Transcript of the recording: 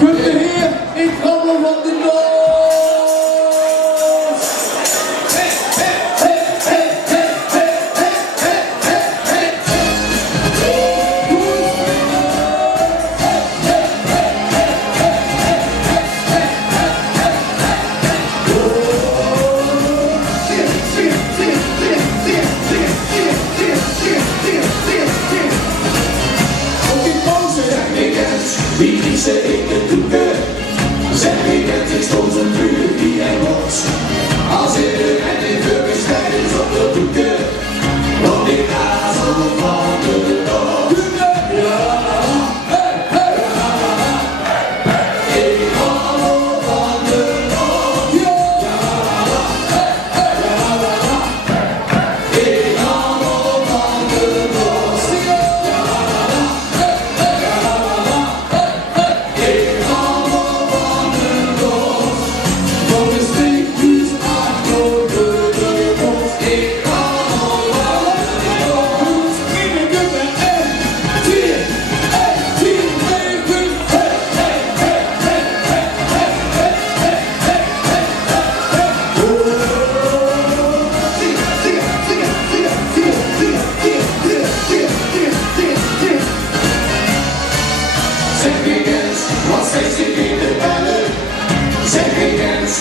Kunt de heer in Grammelen van de Doos? Hey, hey, hey, hey, hey, hey, hey, hey, hey, hey, Wie kiezen ik de doeken? Zeg ik het is tot een vuur die en los. Als ik er en in Burgerstein is op de doeken. Want ik ga zo van de dag. Ja, hey, hey, ik ga zo van de dag. Ja, hey, hey, ik ga zo van de dag. Zeg ik eens, wat steeds ik in de bellen? Zeg ik eens,